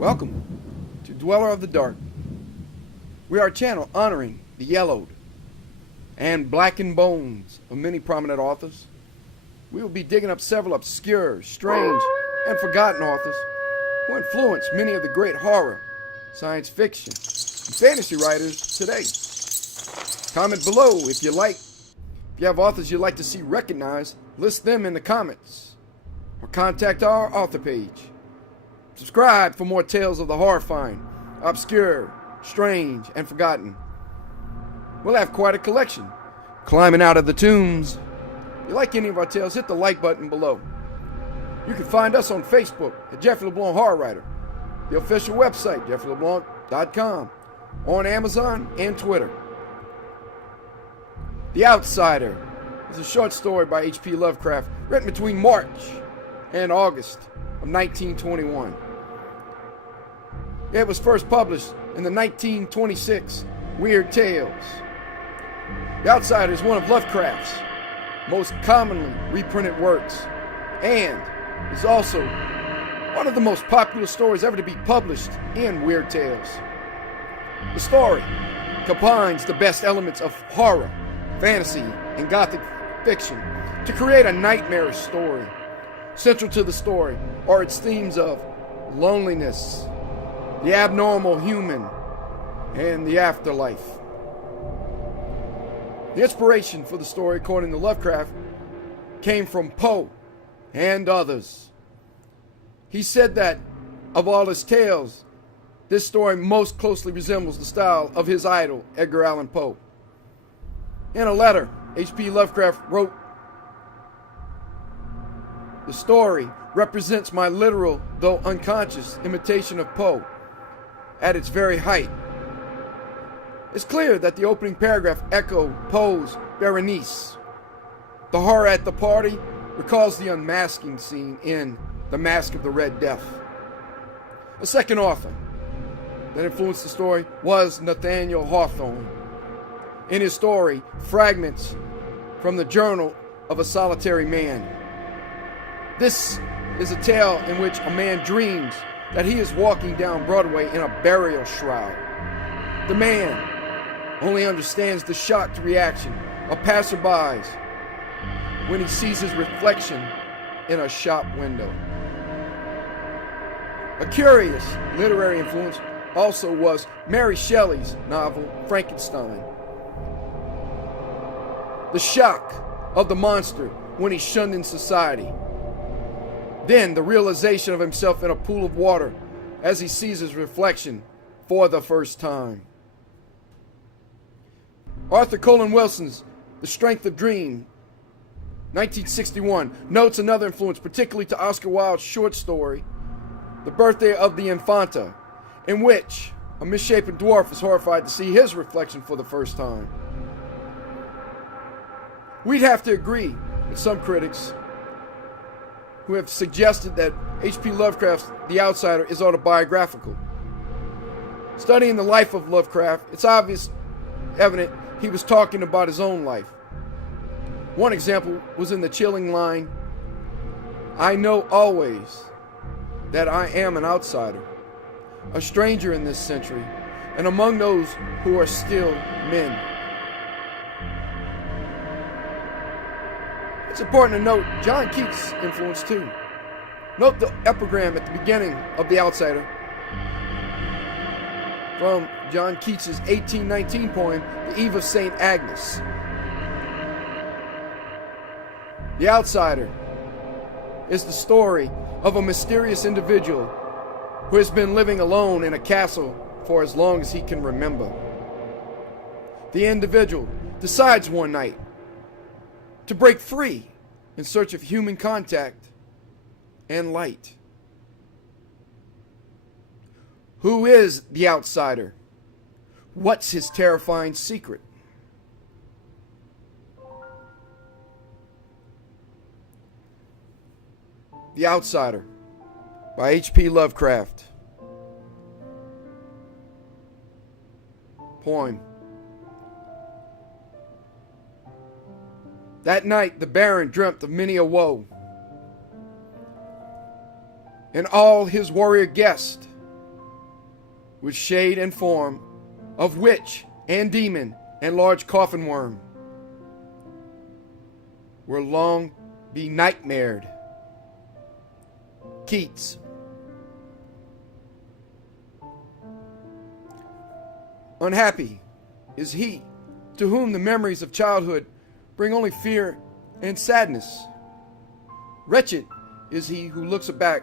Welcome to Dweller of the Dark. We are a channel honoring the yellowed and blackened bones of many prominent authors. We will be digging up several obscure, strange, and forgotten authors who influenced many of the great horror, science fiction, and fantasy writers today. Comment below if you like. If you have authors you'd like to see recognized, list them in the comments or contact our author page. Subscribe for more tales of the horrifying, obscure, strange, and forgotten. We'll have quite a collection. Climbing out of the tombs. If you like any of our tales, hit the like button below. You can find us on Facebook at Jeffrey LeBlanc Horror Writer, the official website, jeffreyleblanc.com, on Amazon and Twitter. The Outsider is a short story by H.P. Lovecraft written between March and August of 1921. It was first published in the 1926 Weird Tales. The Outsider is one of Lovecraft's most commonly reprinted works and is also one of the most popular stories ever to be published in Weird Tales. The story combines the best elements of horror, fantasy, and gothic fiction to create a nightmarish story. Central to the story are its themes of loneliness, the abnormal human, and the afterlife. The inspiration for the story, according to Lovecraft, came from Poe and others. He said that, of all his tales, this story most closely resembles the style of his idol, Edgar Allan Poe. In a letter, H.P. Lovecraft wrote, "The story represents my literal, though unconscious, imitation of Poe at its very height. It's clear that the opening paragraph echoed Poe's Berenice. The horror at the party recalls the unmasking scene in The Masque of the Red Death." A second author that influenced the story was Nathaniel Hawthorne. In his story, Fragments from the Journal of a Solitary Man. This is a tale in which a man dreams that he is walking down Broadway in a burial shroud. The man only understands the shocked reaction of passerbys when he sees his reflection in a shop window. A curious literary influence also was Mary Shelley's novel Frankenstein. The shock of the monster when he's shunned in society. Then the realization of himself in a pool of water as he sees his reflection for the first time. Arthur Conan Wilson's The Strength of Dream, 1961, notes another influence, particularly to Oscar Wilde's short story, The Birthday of the Infanta, in which a misshapen dwarf is horrified to see his reflection for the first time. We'd have to agree with some critics who have suggested that H.P. Lovecraft's The Outsider is autobiographical. Studying the life of Lovecraft, it's evident he was talking about his own life. One example was in the chilling line, "I know always that I am an outsider, a stranger in this century, and among those who are still men." It's important to note John Keats' influence too. Note the epigram at the beginning of The Outsider from John Keats' 1819 poem, The Eve of St. Agnes. The Outsider is the story of a mysterious individual who has been living alone in a castle for as long as he can remember. The individual decides one night to break free in search of human contact and light. Who is the outsider? What's his terrifying secret? The Outsider by H.P. Lovecraft. Poem. That night the Baron dreamt of many a woe, and all his warrior guests with shade and form of witch and demon and large coffin worm, will long be nightmared. Keats. Unhappy is he to whom the memories of childhood bring only fear and sadness. Wretched is he who looks back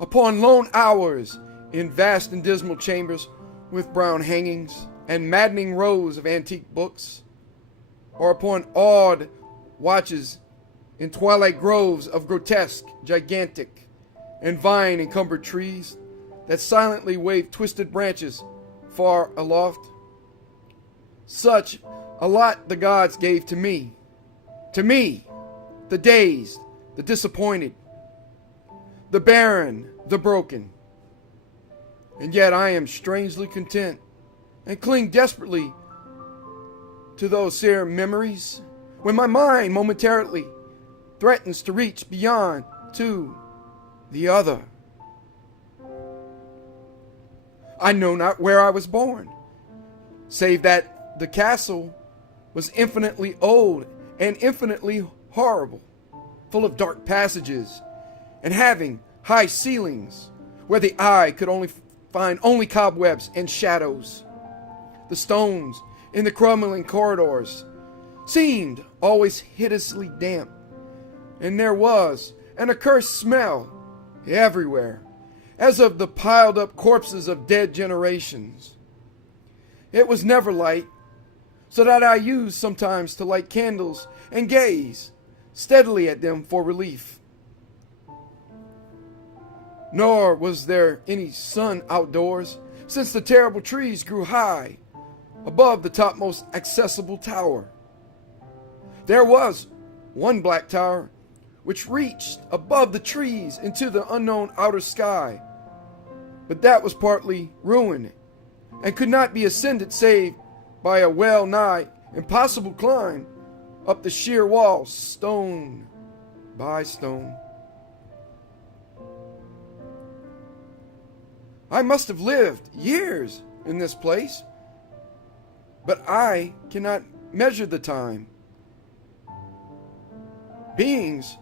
upon lone hours in vast and dismal chambers with brown hangings and maddening rows of antique books, or upon awed watches in twilight groves of grotesque, gigantic, and vine-encumbered trees that silently wave twisted branches far aloft. Such a lot the gods gave to me, the dazed, the disappointed, the barren, the broken. And yet I am strangely content and cling desperately to those sere memories when my mind momentarily threatens to reach beyond to the other. I know not where I was born, save that the castle was infinitely old and infinitely horrible, full of dark passages and having high ceilings where the eye could find only cobwebs and shadows. The stones in the crumbling corridors seemed always hideously damp, and there was an accursed smell everywhere, as of the piled up corpses of dead generations. It was never light, so that I used sometimes to light candles and gaze steadily at them for relief. Nor was there any sun outdoors, since the terrible trees grew high above the topmost accessible tower. There was one black tower which reached above the trees into the unknown outer sky, but that was partly ruined and could not be ascended save by a well-nigh impossible climb up the sheer wall, stone by stone. I must have lived years in this place, but I cannot measure the time. Beings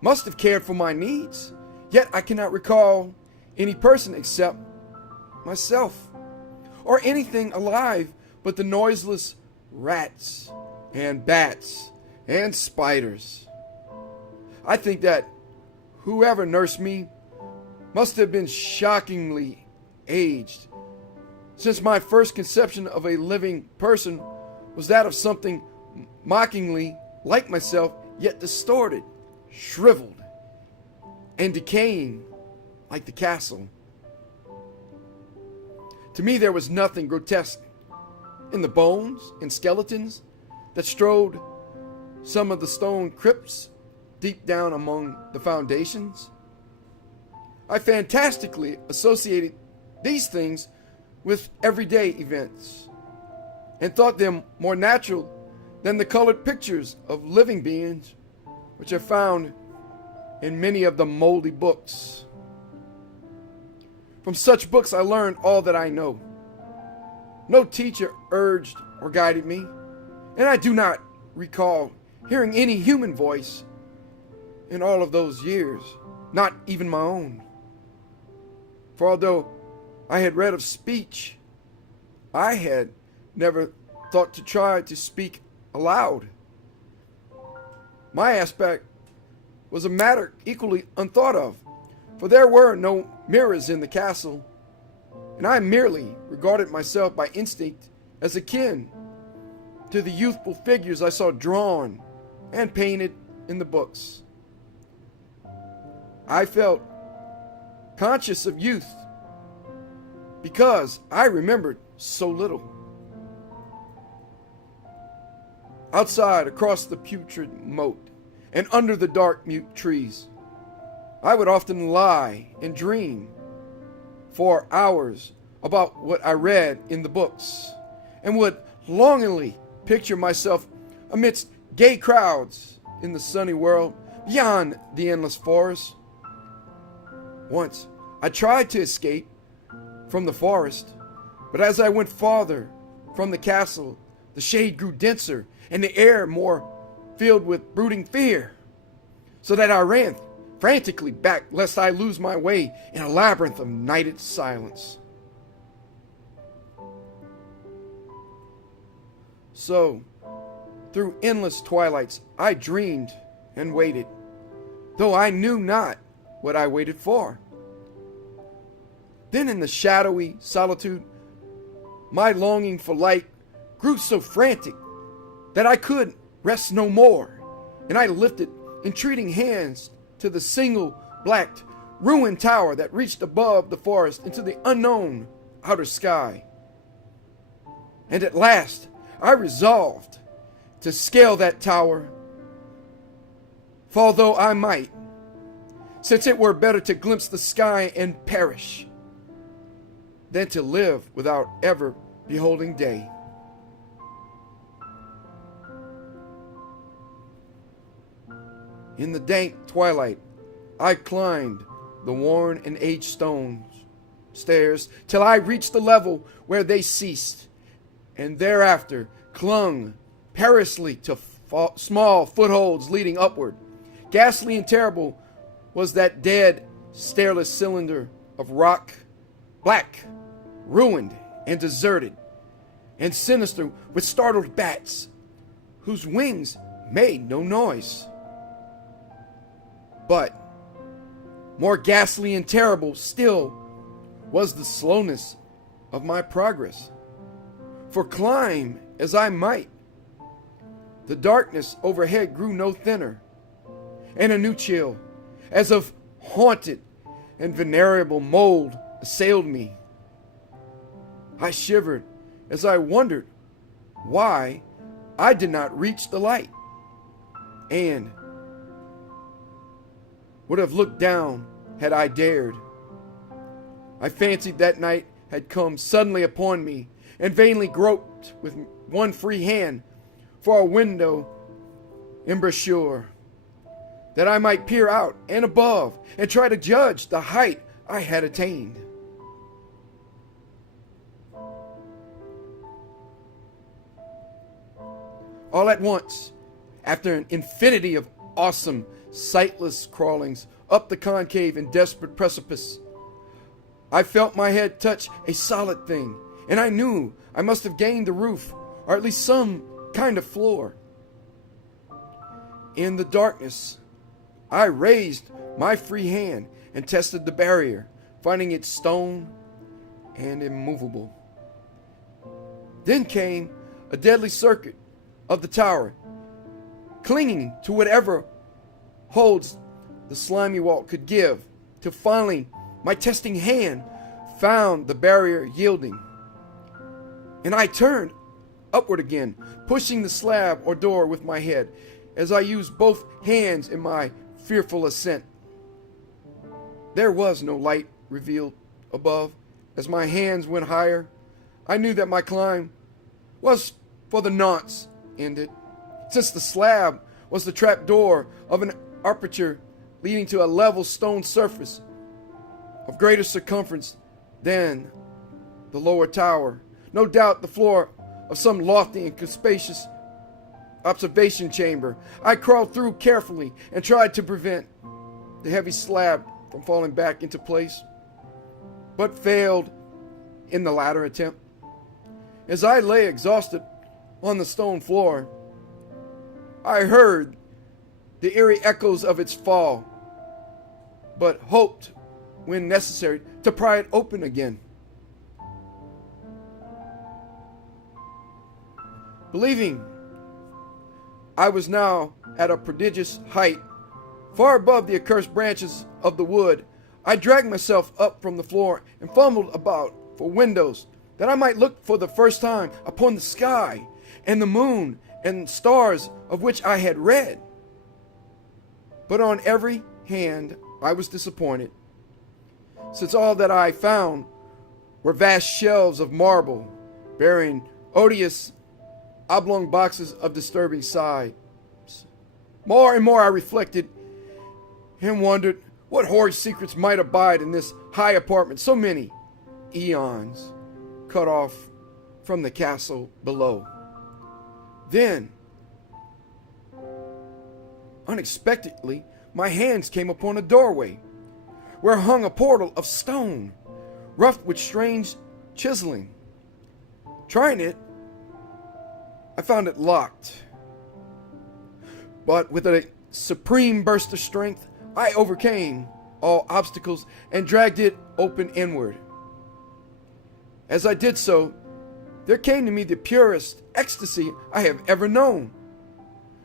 must have cared for my needs, yet I cannot recall any person except myself, or anything alive but the noiseless rats and bats and spiders. I think that whoever nursed me must have been shockingly aged, since my first conception of a living person was that of something mockingly like myself, yet distorted, shriveled, and decaying like the castle. To me there was nothing grotesque in the bones and skeletons that strode some of the stone crypts deep down among the foundations. I fantastically associated these things with everyday events and thought them more natural than the colored pictures of living beings which are found in many of the moldy books. From such books I learned all that I know. No teacher urged or guided me, and I do not recall hearing any human voice in all of those years, not even my own. For although I had read of speech, I had never thought to try to speak aloud. My aspect was a matter equally unthought of, for there were no mirrors in the castle, and I merely regarded myself by instinct as akin to the youthful figures I saw drawn and painted in the books. I felt conscious of youth because I remembered so little. Outside, across the putrid moat, and under the dark mute trees, I would often lie and dream for hours about what I read in the books, and would longingly picture myself amidst gay crowds in the sunny world beyond the endless forest. Once I tried to escape, from the forest. But as I went farther from the castle, the shade grew denser and the air more filled with brooding fear, so that I ran frantically back lest I lose my way in a labyrinth of nighted silence. So, through endless twilights, I dreamed and waited, though I knew not what I waited for. Then in the shadowy solitude, my longing for light grew so frantic that I could rest no more, and I lifted entreating hands to the single black ruined tower that reached above the forest into the unknown outer sky. And at last I resolved to scale that tower, for though I might, since it were better to glimpse the sky and perish than to live without ever beholding day. In the dank twilight, I climbed the worn and aged stone stairs till I reached the level where they ceased, and thereafter clung perilously to small footholds leading upward. Ghastly and terrible was that dead, stairless cylinder of rock, black, ruined, and deserted, and sinister with startled bats, whose wings made no noise. But more ghastly and terrible still was the slowness of my progress. For climb as I might, the darkness overhead grew no thinner, and a new chill, as of haunted and venerable mold, assailed me. I shivered as I wondered why I did not reach the light, and would have looked down had I dared. I fancied that night had come suddenly upon me, and vainly groped with one free hand for a window embrasure, that I might peer out and above and try to judge the height I had attained. All at once, after an infinity of awesome, sightless crawlings up the concave and desperate precipice, I felt my head touch a solid thing, and I knew I must have gained the roof, or at least some kind of floor. In the darkness, I raised my free hand and tested the barrier, finding it stone and immovable. Then came a deadly circuit of the tower, clinging to whatever holds the slimy wall could give, till finally my testing hand found the barrier yielding, and I turned upward again, pushing the slab or door with my head as I used both hands in my fearful ascent. There was no light revealed above. As my hands went higher, I knew that my climb was for the nonce ended, since the slab was the trap door of an aperture leading to a level stone surface of greater circumference than the lower tower. No doubt the floor of some lofty and spacious observation chamber. I crawled through carefully and tried to prevent the heavy slab from falling back into place, but failed in the latter attempt. As I lay exhausted on the stone floor, I heard the eerie echoes of its fall, but hoped, when necessary, to pry it open again. Believing I was now at a prodigious height, far above the accursed branches of the wood, I dragged myself up from the floor and fumbled about for windows, that I might look for the first time upon the sky and the moon and stars of which I had read. But on every hand I was disappointed, since all that I found were vast shelves of marble, bearing odious oblong boxes of disturbing size. More and more I reflected and wondered what horrid secrets might abide in this high apartment, so many eons cut off from the castle below. Then, unexpectedly, my hands came upon a doorway where hung a portal of stone, roughed with strange chiseling. Trying it, I found it locked. But with a supreme burst of strength, I overcame all obstacles and dragged it open inward. As I did so, there came to me the purest ecstasy I have ever known,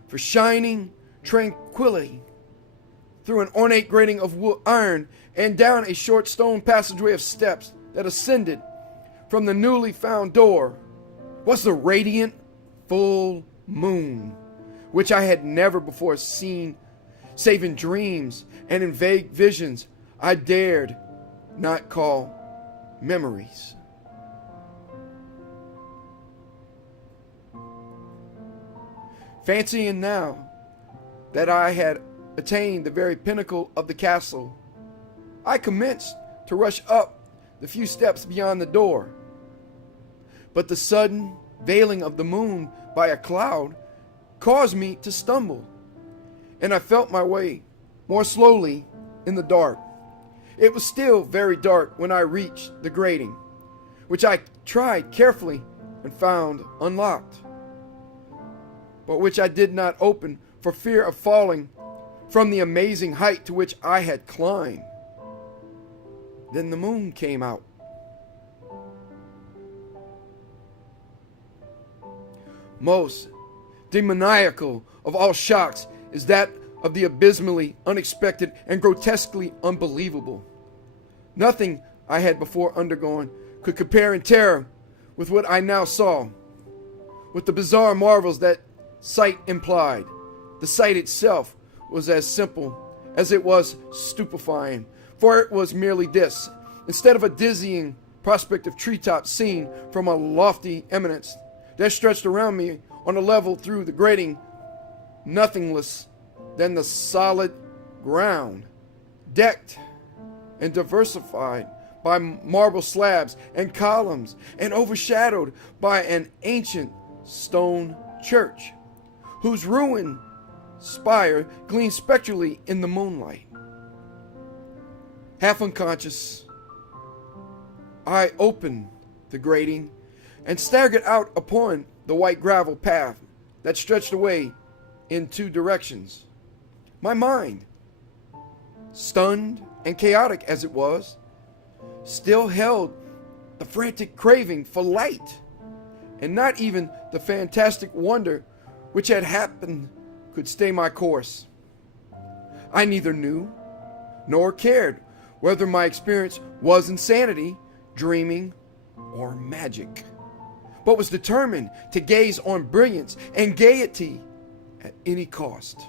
for shining tranquility through an ornate grating of iron and down a short stone passageway of steps that ascended from the newly found door was the radiant full moon, which I had never before seen save in dreams and in vague visions I dared not call memories. Fancying now that I had attained the very pinnacle of the castle, I commenced to rush up the few steps beyond the door. But the sudden veiling of the moon by a cloud caused me to stumble, and I felt my way more slowly in the dark. It was still very dark when I reached the grating, which I tried carefully and found unlocked, but which I did not open for fear of falling from the amazing height to which I had climbed. Then the moon came out. Most demoniacal of all shocks is that of the abysmally unexpected and grotesquely unbelievable. Nothing I had before undergone could compare in terror with what I now saw, with the bizarre marvels that sight implied. The sight itself was as simple as it was stupefying, for it was merely this. Instead of a dizzying prospect of treetops seen from a lofty eminence that stretched around me on a level through the grating, nothingless than the solid ground, decked and diversified by marble slabs and columns, and overshadowed by an ancient stone church, whose ruined spire gleamed spectrally in the moonlight. Half unconscious, I opened the grating and staggered out upon the white gravel path that stretched away in two directions. My mind, stunned and chaotic as it was, still held the frantic craving for light, and not even the fantastic wonder which had happened could stay my course. I neither knew nor cared whether my experience was insanity, dreaming, or magic, but was determined to gaze on brilliance and gaiety at any cost.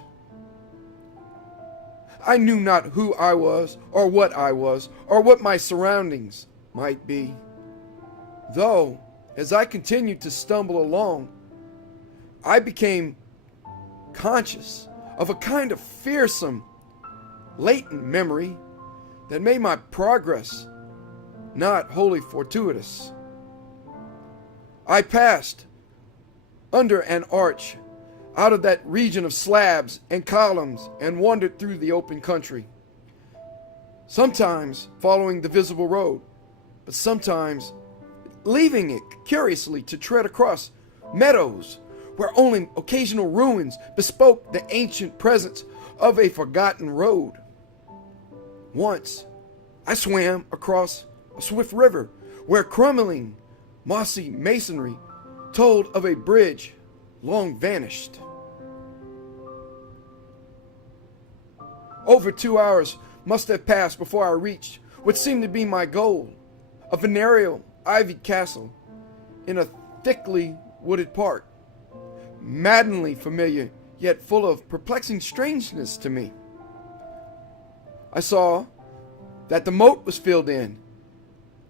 I knew not who I was, or what my surroundings might be, though, as I continued to stumble along, I became conscious of a kind of fearsome, latent memory that made my progress not wholly fortuitous. I passed under an arch out of that region of slabs and columns and wandered through the open country, sometimes following the visible road, but sometimes leaving it curiously to tread across meadows where only occasional ruins bespoke the ancient presence of a forgotten road. Once, I swam across a swift river where crumbling, mossy masonry told of a bridge long vanished. Over 2 hours must have passed before I reached what seemed to be my goal, a venereal ivied castle in a thickly wooded park, maddeningly familiar yet full of perplexing strangeness to me. I saw that the moat was filled in,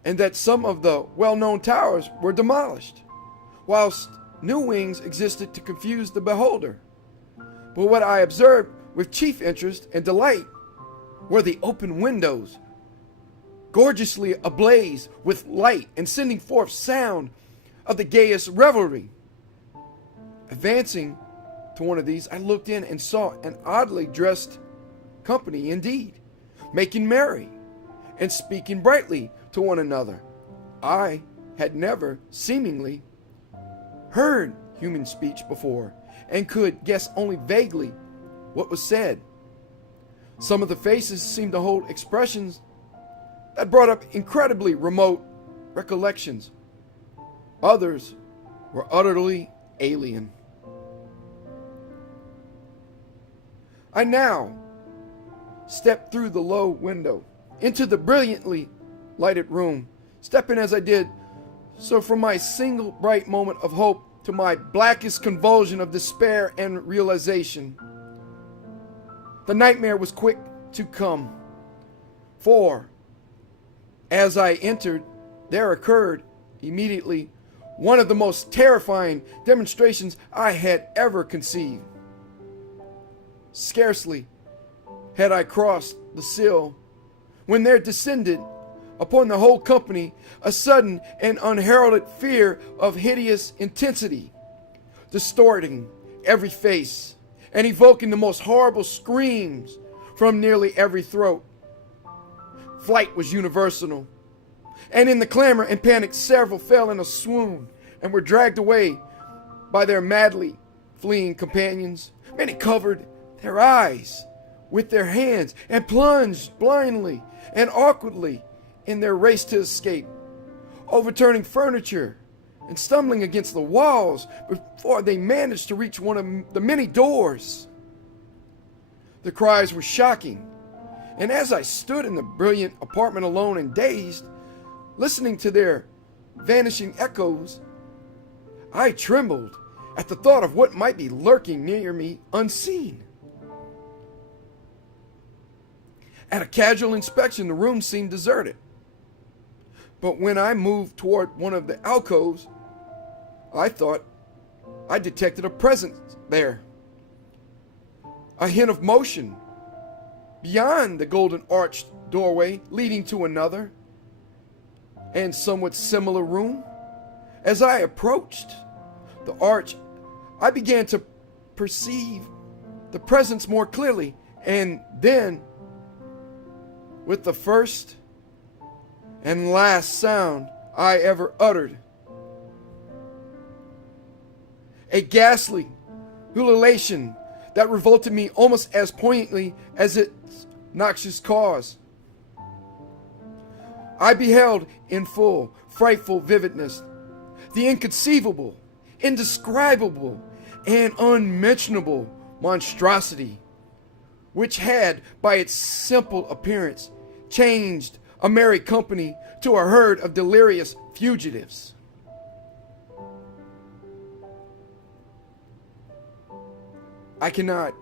and that some of the well-known towers were demolished, whilst new wings existed to confuse the beholder. But what I observed with chief interest and delight were the open windows, gorgeously ablaze with light and sending forth sound of the gayest revelry. Advancing to one of these, I looked in and saw an oddly dressed company indeed, making merry and speaking brightly to one another. I had never, seemingly, heard human speech before, and could guess only vaguely what was said. Some of the faces seemed to hold expressions that brought up incredibly remote recollections. Others were utterly alien. I now stepped through the low window into the brilliantly lighted room, stepping as I did so from my single bright moment of hope to my blackest convulsion of despair and realization. The nightmare was quick to come, for as I entered, there occurred immediately one of the most terrifying demonstrations I had ever conceived. Scarcely had I crossed the sill when there descended upon the whole company a sudden and unheralded fear of hideous intensity, distorting every face and evoking the most horrible screams from nearly every throat. Flight was universal, and in the clamor and panic several fell in a swoon and were dragged away by their madly fleeing companions. Many covered their eyes with their hands and plunged blindly and awkwardly in their race to escape, overturning furniture and stumbling against the walls before they managed to reach one of the many doors. The cries were shocking, and as I stood in the brilliant apartment alone and dazed, listening to their vanishing echoes, I trembled at the thought of what might be lurking near me unseen. At a casual inspection, the room seemed deserted. But when I moved toward one of the alcoves, I thought I detected a presence there. A hint of motion beyond the golden arched doorway leading to another and somewhat similar room. As I approached the arch, I began to perceive the presence more clearly, and then, with the first and last sound I ever uttered, a ghastly ululation that revolted me almost as poignantly as its noxious cause. I beheld in full, frightful vividness the inconceivable, indescribable, and unmentionable monstrosity which had, by its simple appearance, changed a merry company to a herd of delirious fugitives. I cannot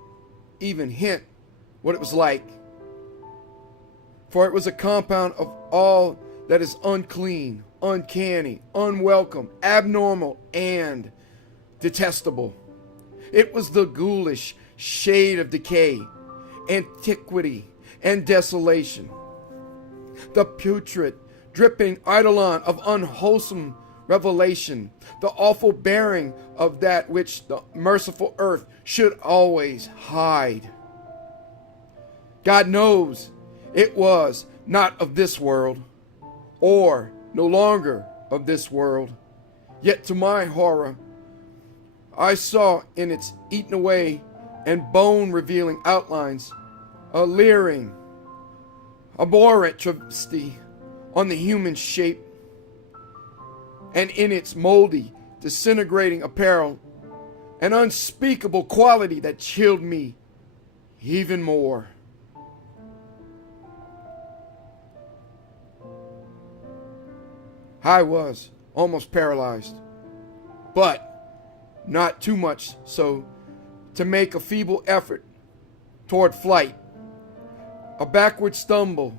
even hint what it was like, for it was a compound of all that is unclean, uncanny, unwelcome, abnormal, and detestable. It was the ghoulish shade of decay, antiquity, and desolation. The putrid, dripping eidolon of unwholesome revelation, the awful bearing of that which the merciful earth should always hide. God knows it was not of this world, or no longer of this world. Yet to my horror, I saw in its eaten away and bone-revealing outlines a leering, abhorrent travesty on the human shape, and in its moldy, disintegrating apparel, an unspeakable quality that chilled me even more. I was almost paralyzed, but not too much so to make a feeble effort toward flight. A backward stumble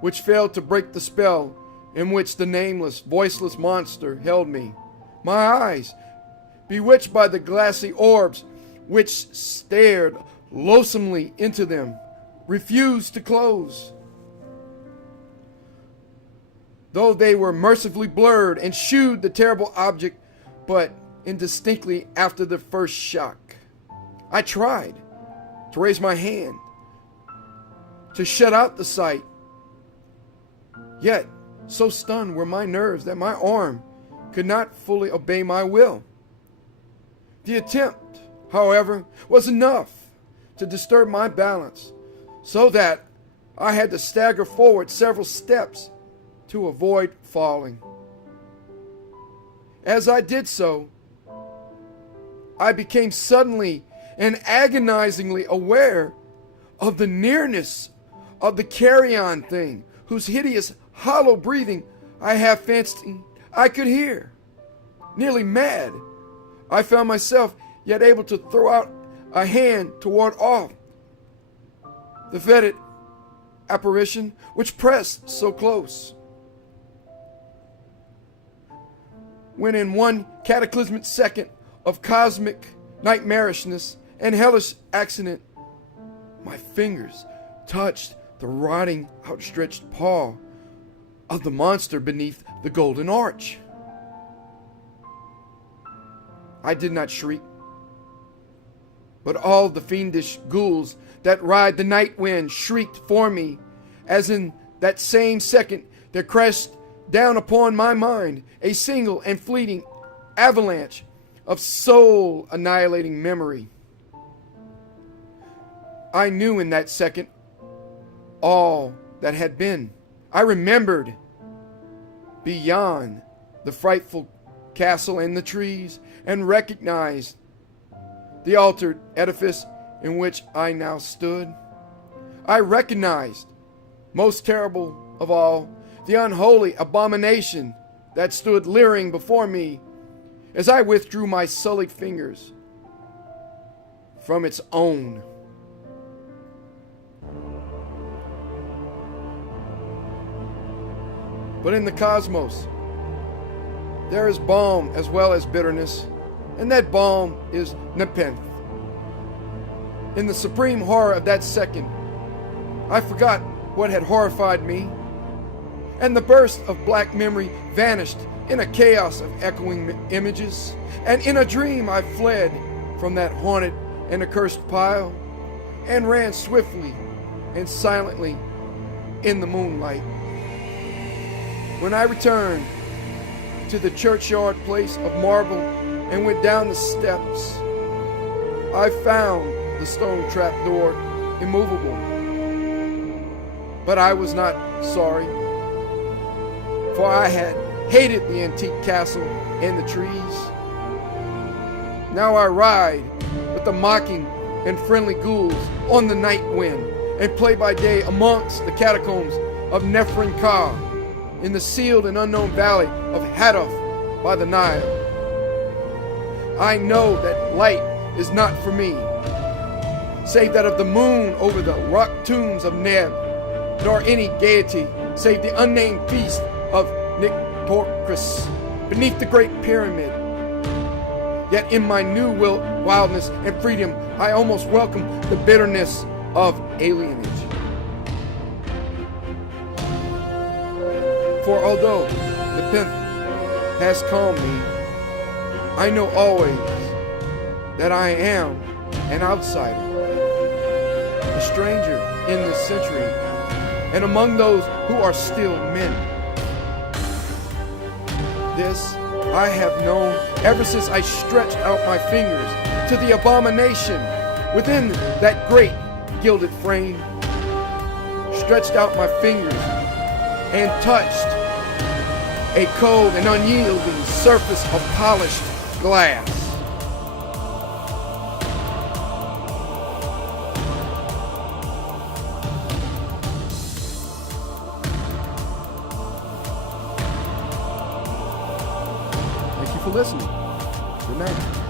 which failed to break the spell in which the nameless, voiceless monster held me. My eyes, bewitched by the glassy orbs which stared loathsomely into them, refused to close. though they were mercifully blurred, and shewed the terrible object but indistinctly after the first shock. I tried to raise my hand to shut out the sight, yet so stunned were my nerves that my arm could not fully obey my will. The attempt, however, was enough to disturb my balance, so that I had to stagger forward several steps to avoid falling. As I did so, I became suddenly and agonizingly aware of the nearness of the carrion thing, whose hideous, hollow breathing I half fancied I could hear. Nearly mad, I found myself yet able to throw out a hand to ward off the fetid apparition which pressed so close. When in one cataclysmic second of cosmic nightmarishness and hellish accident, my fingers touched the rotting, outstretched paw of the monster beneath the golden arch. I did not shriek, but all the fiendish ghouls that ride the night wind shrieked for me, as in that same second there crashed down upon my mind a single and fleeting avalanche of soul-annihilating memory. I knew in that second all that had been. I remembered beyond the frightful castle and the trees, and recognized the altered edifice in which I now stood. I recognized, most terrible of all, the unholy abomination that stood leering before me as I withdrew my sullied fingers from its own. But in the cosmos, there is balm as well as bitterness, and that balm is Nephren-Ka. In the supreme horror of that second, I forgot what had horrified me, and the burst of black memory vanished in a chaos of echoing images, and in a dream I fled from that haunted and accursed pile, and ran swiftly and silently in the moonlight. When I returned to the churchyard place of marble and went down the steps, I found the stone trap door immovable. But I was not sorry, for I had hated the antique castle and the trees. Now I ride with the mocking and friendly ghouls on the night wind, and play by day amongst the catacombs of Nephren-Ka in the sealed and unknown valley of Haddoth by the Nile. I know that light is not for me, save that of the moon over the rock tombs of Neb, nor any gaiety save the unnamed feast of Niktorchris beneath the great pyramid. Yet in my new wildness and freedom, I almost welcome the bitterness of alienage. For although Nephren-Ka has calmed me, I know always that I am an outsider, a stranger in this century, and among those who are still men. This I have known ever since I stretched out my fingers to the abomination within that great gilded frame, stretched out my fingers and touched a cold and unyielding surface of polished glass. Thank you for listening. Good night.